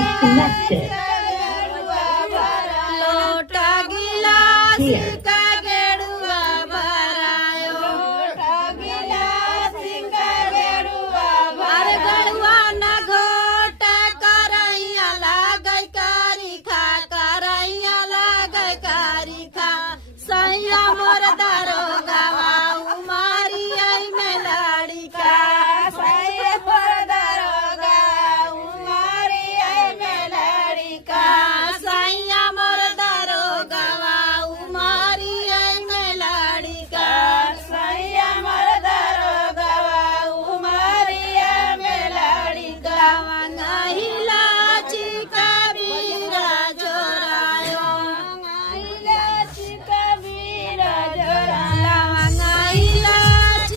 connected. लोटा गिलास Here. का गेड़ुआ भरायो अरे गड़ुआ न घोट करैया लागै कारी खा करैया लागै कारी खा सैया मोर दरोगा उमारी आई में लड़ी का सैया मोर दरोगा उमारी आई में लड़ी का सैया मोर दरोगा उमारी आई में लड़ी का सैया मोर दरोगा उमारी आई में लड़ी का